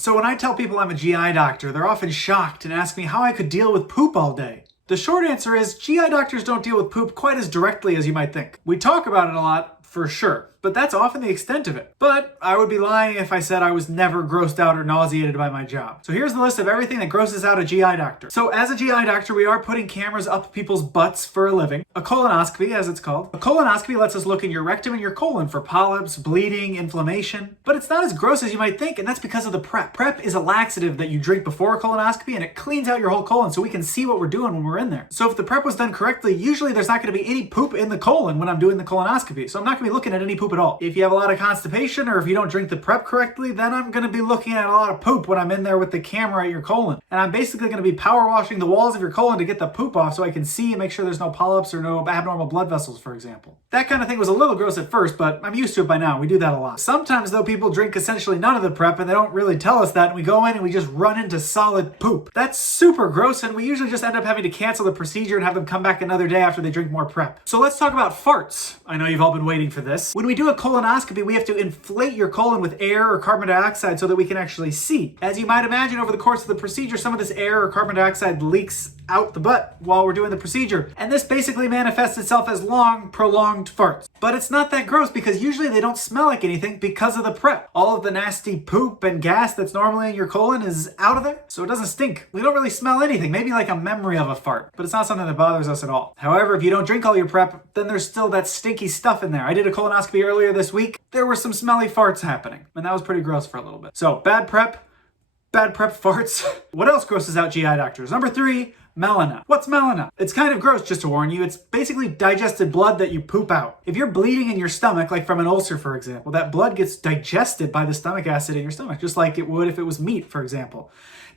So when I tell people I'm a GI doctor, they're often shocked and ask me how I could deal with poop all day. The short answer is GI doctors don't deal with poop quite as directly as you might think. We talk about it a lot, for sure, but that's often the extent of it. But I would be lying if I said I was never grossed out or nauseated by my job. So here's the list of everything that grosses out a GI doctor. So as a GI doctor, we are putting cameras up people's butts for a living. A colonoscopy, as it's called. A colonoscopy lets us look in your rectum and your colon for polyps, bleeding, inflammation. But it's not as gross as you might think, and that's because of the prep. Prep is a laxative that you drink before a colonoscopy, and it cleans out your whole colon so we can see what we're doing when we're in there. So if the prep was done correctly, usually there's not going to be any poop in the colon when I'm doing the colonoscopy. So I'm not going to be looking at any poop at all. If you have a lot of constipation or if you don't drink the prep correctly, then I'm going to be looking at a lot of poop when I'm in there with the camera at your colon. And I'm basically going to be power washing the walls of your colon to get the poop off so I can see and make sure there's no polyps or no abnormal blood vessels, for example. That kind of thing was a little gross at first, but I'm used to it by now. We do that a lot. Sometimes though, people drink essentially none of the prep and they don't really tell us that, and we go in and we just run into solid poop. That's super gross, and we usually just end up having to cancel the procedure and have them come back another day after they drink more prep. So let's talk about farts. I know you've all been waiting for this. When we do a colonoscopy, we have to inflate your colon with air or carbon dioxide so that we can actually see. As you might imagine, over the course of the procedure, some of this air or carbon dioxide leaks out the butt while we're doing the procedure. And this basically manifests itself as long, prolonged farts. But it's not that gross because usually they don't smell like anything because of the prep. All of the nasty poop and gas that's normally in your colon is out of there, so it doesn't stink. We don't really smell anything, maybe like a memory of a fart, but it's not something that bothers us at all. However, if you don't drink all your prep, then there's still that stinky stuff in there. I did a colonoscopy earlier this week. There were some smelly farts happening, and that was pretty gross for a little bit. So bad prep farts. What else grosses out GI doctors? Number 3, melena. What's melena? It's kind of gross, just to warn you. It's basically digested blood that you poop out. If you're bleeding in your stomach, like from an ulcer, for example, that blood gets digested by the stomach acid in your stomach, just like it would if it was meat, for example.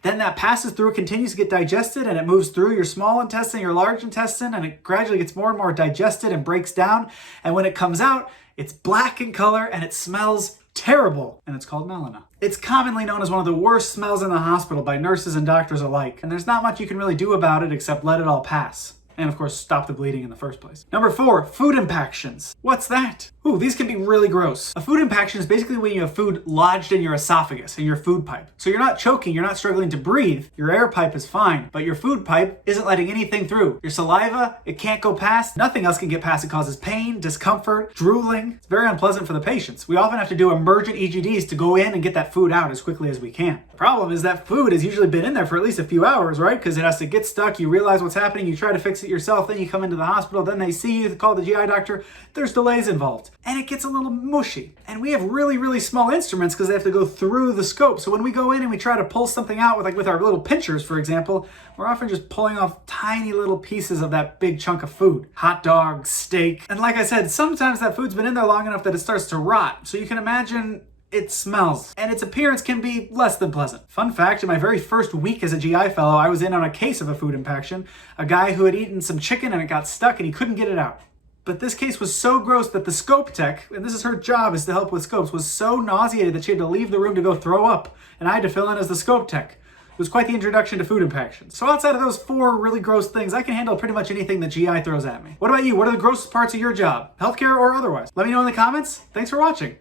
Then that passes through, continues to get digested, and it moves through your small intestine, your large intestine, and it gradually gets more and more digested and breaks down. And when it comes out, it's black in color and it smells terrible, and it's called melena. It's commonly known as one of the worst smells in the hospital by nurses and doctors alike, and there's not much you can really do about it except let it all pass. And of course, stop the bleeding in the first place. Number 4, food impactions. What's that? Ooh, these can be really gross. A food impaction is basically when you have food lodged in your esophagus, in your food pipe. So you're not choking, you're not struggling to breathe. Your air pipe is fine, but your food pipe isn't letting anything through. Your saliva, it can't go past. Nothing else can get past. It causes pain, discomfort, drooling. It's very unpleasant for the patients. We often have to do emergent EGDs to go in and get that food out as quickly as we can. The problem is that food has usually been in there for at least a few hours, right? Because it has to get stuck. You realize what's happening. You try to fix it yourself. Then you come into the hospital. Then they see you, they call the GI doctor. There's delays involved. And it gets a little mushy. And we have really, really small instruments because they have to go through the scope. So when we go in and we try to pull something out with our little pinchers, for example, we're often just pulling off tiny little pieces of that big chunk of food. Hot dog, steak. And like I said, sometimes that food's been in there long enough that it starts to rot. So you can imagine it smells, and its appearance can be less than pleasant. Fun fact, in my very first week as a GI fellow, I was in on a case of a food impaction, a guy who had eaten some chicken and it got stuck and he couldn't get it out. But this case was so gross that the scope tech, and this is her job, is to help with scopes, was so nauseated that she had to leave the room to go throw up, and I had to fill in as the scope tech. It was quite the introduction to food impactions. So outside of those 4 really gross things, I can handle pretty much anything that GI throws at me. What about you? What are the grossest parts of your job? Healthcare or otherwise? Let me know in the comments. Thanks for watching.